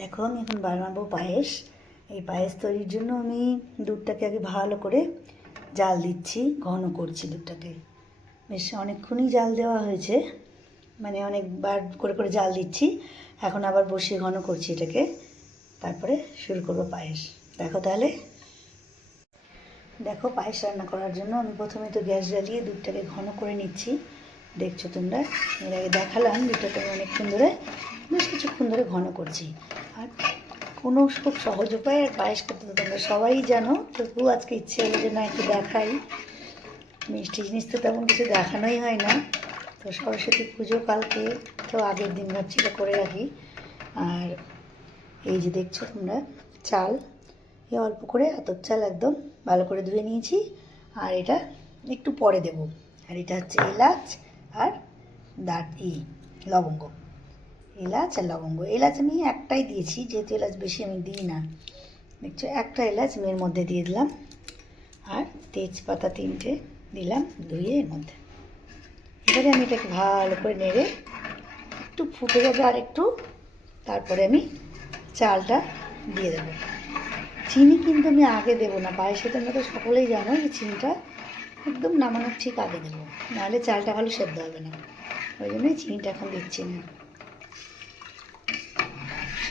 দেখো আমি এখন বানাবো পায়েস। এই পায়েস তৈরির জন্য আমি দুধটাকে আগে ভালো করে জাল দিচ্ছি, ঘন করছি দুধটাকে। বেশ অনেকক্ষণই জাল দেওয়া হয়েছে মানে অনেকবার করে করে জাল দিচ্ছি। এখন আবার বসিয়ে ঘন করছি এটাকে। তারপরে শুরু করব পায়েস। দেখো তাহলে। দেখো পায়েস রান্না করার জন্য আমি প্রথমে তো গ্যাস জ্বালিয়ে দুধটাকে ঘন করে নিচ্ছি। দেখছ তোমরা? এর আগে দেখালাম দুধটাকে আমি অনেকক্ষণ ধরে, বেশ কিছুক্ষণ ধরে ঘন করছি। আর কোনো খুব সহজ উপায়ে আর পায়েস করতে তো তোমরা সবাই জানো। তবু আজকে ইচ্ছে হলো যে না, একটু দেখাই। মিষ্টি জিনিস তো তেমন কিছু দেখানোই হয় না। তো সরস্বতী পুজো কালকে তো আগের দিন ভাবছি এটা করে রাখি। আর এই যে দেখছ তোমরা, চাল। এই অল্প করে আতপ চাল একদম ভালো করে ধুয়ে নিয়েছি। আর এটা একটু পরে দেব। আর এটা হচ্ছে এলাচ আর দাঁত ই লবঙ্গ। এলাচ আর লবঙ্গ। এলাচ আমি একটাই দিয়েছি, যেহেতু এলাচ বেশি আমি দিই না। দেখছ, একটা এলাচ আমি এর মধ্যে দিয়ে দিলাম। আর তেজপাতা তিনটে দিলাম ধুয়ে এর মধ্যে। এবারে আমি এটাকে ভালো করে নেড়ে একটু ফুটে যাবে আর একটু, তারপরে আমি চালটা দিয়ে দেবো। চিনি কিন্তু আমি আগে দেবো না পায়েসে তোমরা তো সকলেই জানো যে চিনিটা একদম নামানোর ঠিক আগে দেবো। নাহলে চালটা ভালো সেদ্ধ হবে না। ওই জন্যই চিনিটা এখন দিচ্ছি না।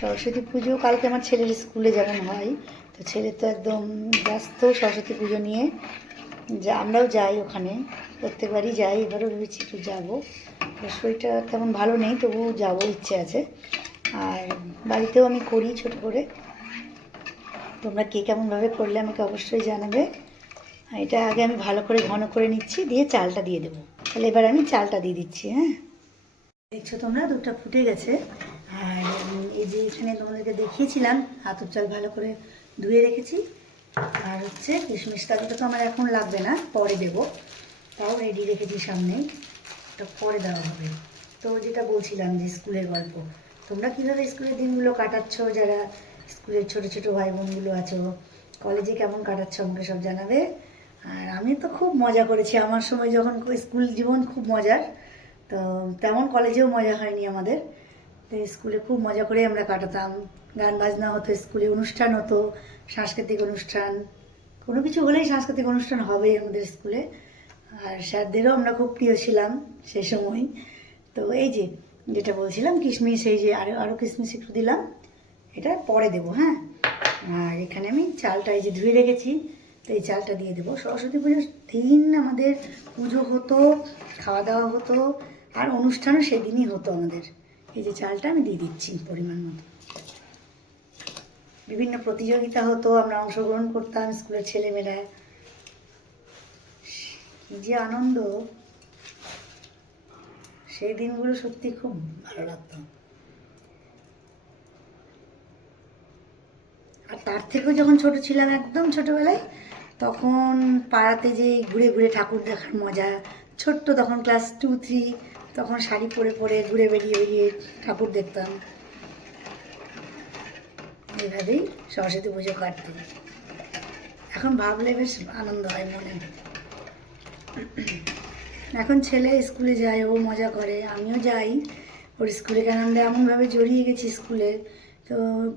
সরস্বতী পুজো, কালকে আমার ছেলের স্কুলে যেমন হয়, তো ছেলে তো একদম ব্যস্ত সরস্বতী পুজো নিয়ে। যা, আমরাও যাই ওখানে, প্রত্যেকবারই যাই, এবারও ভেবেছি একটু যাব। শরীরটা তেমন ভালো নেই তবু যাব, ইচ্ছে আছে। আর বাড়িতেও আমি করি ছোট করে। তোমরা কে কেমনভাবে করলে আমাকে অবশ্যই জানাবে। এটা আগে আমি ভালো করে ঘন করে নিচ্ছি, দিয়ে চালটা দিয়ে দেবো। তাহলে এবার আমি চালটা দিয়ে দিচ্ছি হ্যাঁ? দেখছ তোমরা, দুধটা ফুটে গেছে। এই যে এখানে তোমাদেরকে দেখিয়েছিলাম হাতুর চাল ভালো করে ধুয়ে রেখেছি। আর হচ্ছে কিশমিশ কাজুটা তো আমার এখন লাগবে না, পরে দেবো। তাও রেডি রেখেছি সামনে ওটা পরে দেওয়া হবে। তো যেটা বলছিলাম যে স্কুলের গল্প, তোমরা কীভাবে স্কুলের দিনগুলো কাটাচ্ছ? যারা স্কুলের ছোট ছোট ভাই বোনগুলো আছো কলেজে কেমন কাটাচ্ছ আমাকে সব জানাবে। আর আমি তো খুব মজা করেছি। আমার সময় যখন স্কুল জীবন খুব মজার, তো তেমন কলেজেও মজা হয়নি আমাদের। তো স্কুলে খুব মজা করে আমরা কাটাতাম। গান বাজনা হতো, স্কুলে অনুষ্ঠান হতো, সাংস্কৃতিক অনুষ্ঠান। কোনো কিছু হলেই সাংস্কৃতিক অনুষ্ঠান হবেই আমাদের স্কুলে। আর স্যারদেরও আমরা খুব প্রিয় ছিলাম সেই সময়। তো এই যে, যেটা বলছিলাম কিশমিশ, এই যে আরও আরও কিশমিশ একটু দিলাম। এটা পরে দেবো হ্যাঁ? আর এখানে আমি চালটা এই যে ধুয়ে রেখেছি, তো এই চালটা দিয়ে দেবো। সরস্বতী পুজোর দিন আমাদের পুজো হতো, খাওয়া দাওয়া হতো, আর অনুষ্ঠানও সেদিনই হতো আমাদের। এই যে চালটা আমি দিয়ে দিচ্ছি পরিমাণ মতো। বিভিন্ন প্রতিযোগিতা হতো, আমরা অংশগ্রহণ করতাম স্কুলের ছেলেমেয়েরা। কি যে আনন্দ! সেই দিনগুলো সত্যি খুব ভালো লাগতো। আর তার থেকেও যখন ছোট ছিলাম, একদম ছোটবেলায়, তখন পাড়াতে যে ঘুরে ঘুরে ঠাকুর দেখার মজা, ছোট্ট তখন ক্লাস টু থ্রি তখন শাড়ি পরে পরে ঘুরে বেরিয়ে বেরিয়ে ঠাকুর দেখতাম। এইভাবেই সরস্বতী পুজো কাটত। এখন ভাবলে বেশ আনন্দ হয় মনে। এখন ছেলে স্কুলে যায়, ও মজা করে, আমিও যাই। ওর স্কুলে কেন আমরা এমনভাবে জড়িয়ে গেছি স্কুলে? তো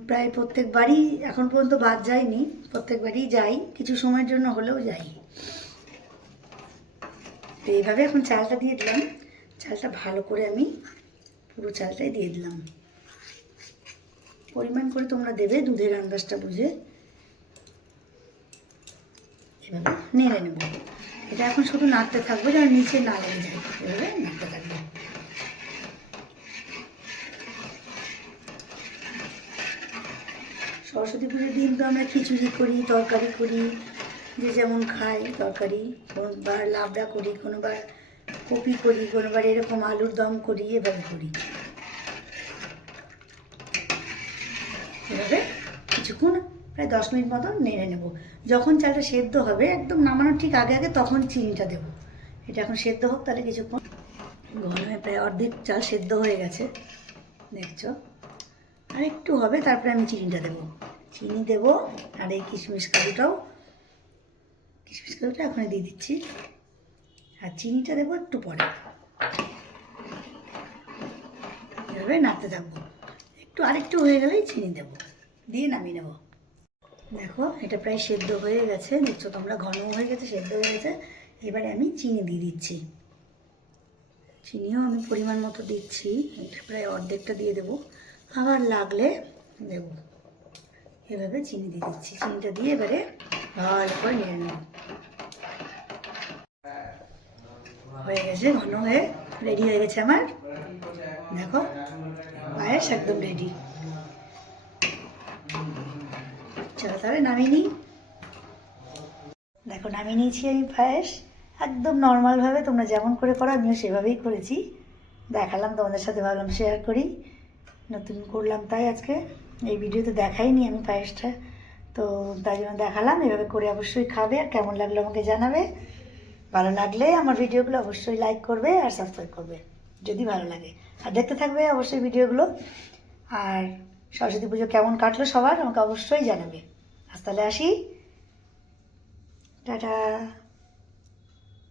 প্রায় প্রত্যেকবারই এখন পর্যন্ত বাদ যায়নি প্রত্যেকবারই যাই, কিছু সময়ের জন্য হলেও যাই। তো এইভাবে এখন চালটা দিয়ে দিলাম। চালটা ভালো করে আমি পুরো চালটাই দিয়ে দিলাম। পরিমাণ করে তোমরা দেবে, দুধের আন্দাজটা বুঝে এভাবে নেড়ে নেব। এটা এখন শুধু নাড়তে থাকব যেন নিচে না লেগে যায়, এভাবে নাড়তে থাকব। সরস্বতী পুজোর দিন তো আমরা খিচুড়ি করি, তরকারি করি, যে যেমন খাই তরকারি, কোনোবার লাবড়া করি, কোনোবার কপি করি কোনোবার এরকম আলুর দম করি এভাবে করি। এভাবে কিছুক্ষণ, প্রায় দশ মিনিট মতন নেড়ে নেব। যখন চালটা সেদ্ধ হবে, একদম নামানোর ঠিক আগে আগে তখন চিনিটা দেবো। এটা এখন সেদ্ধ হোক, তাহলে কিছুক্ষণ। গরমে প্রায় অর্ধেক চাল সেদ্ধ হয়ে গেছে, দেখছ? আর একটু হবে, তারপরে আমি চিনিটা দেবো। চিনি দেবো, আর এই কিশমিশ কাজুটাও। কিশমিশ কাজুটা এখন দিয়ে দিচ্ছি। আর চিনিটা দেবো একটু পরে। এভাবে নাড়তে থাকব। একটু আরেকটু হয়ে গেলেই চিনি দেবো। দিয়ে নামিয়ে নেব। দেখো, এটা প্রায় সেদ্ধ হয়ে গেছে। দেখছ তোমরা ঘন হয়ে গেছে, সেদ্ধ হয়ে গেছে। এবারে আমি চিনি দিয়ে দিচ্ছি। চিনিও আমি পরিমাণ মতো দিচ্ছি। এটা প্রায় অর্ধেকটা দিয়ে দেবো। আবার লাগলে দেবো। এভাবে চিনি দিয়ে দিচ্ছি। চিনিটা দিয়ে এবারে ভালো করে নিয়ে নেব। হয়ে গেছে ঘন হয়ে রেডি হয়ে গেছে আমার। দেখো, পায়েস একদম রেডি চলো তাহলে নামিয়ে নিই। দেখো, নামিয়ে নিয়েছি আমি পায়েস। একদম নর্মালভাবে তোমরা যেমন করে করো, আমিও সেভাবেই করেছি। দেখালাম, তোমাদের সাথে ভাবলাম শেয়ার করি। নতুন করলাম তাই আজকে। এই ভিডিওতে দেখাইনি আমি পায়েসটা। তো তাই জন্য দেখালাম, এভাবে করে অবশ্যই খাবে। আর কেমন লাগল আমাকে জানাবে। ভালো লাগলে আমার ভিডিওগুলো অবশ্যই লাইক করবে আর সাবস্ক্রাইব করবে, যদি ভালো লাগে। আর দেখতে থাকবে অবশ্যই ভিডিওগুলো। আর সরস্বতী পুজো কেমন কাটলো সবার আমাকে অবশ্যই জানাবে। আজ তাহলে আসি। টাটা।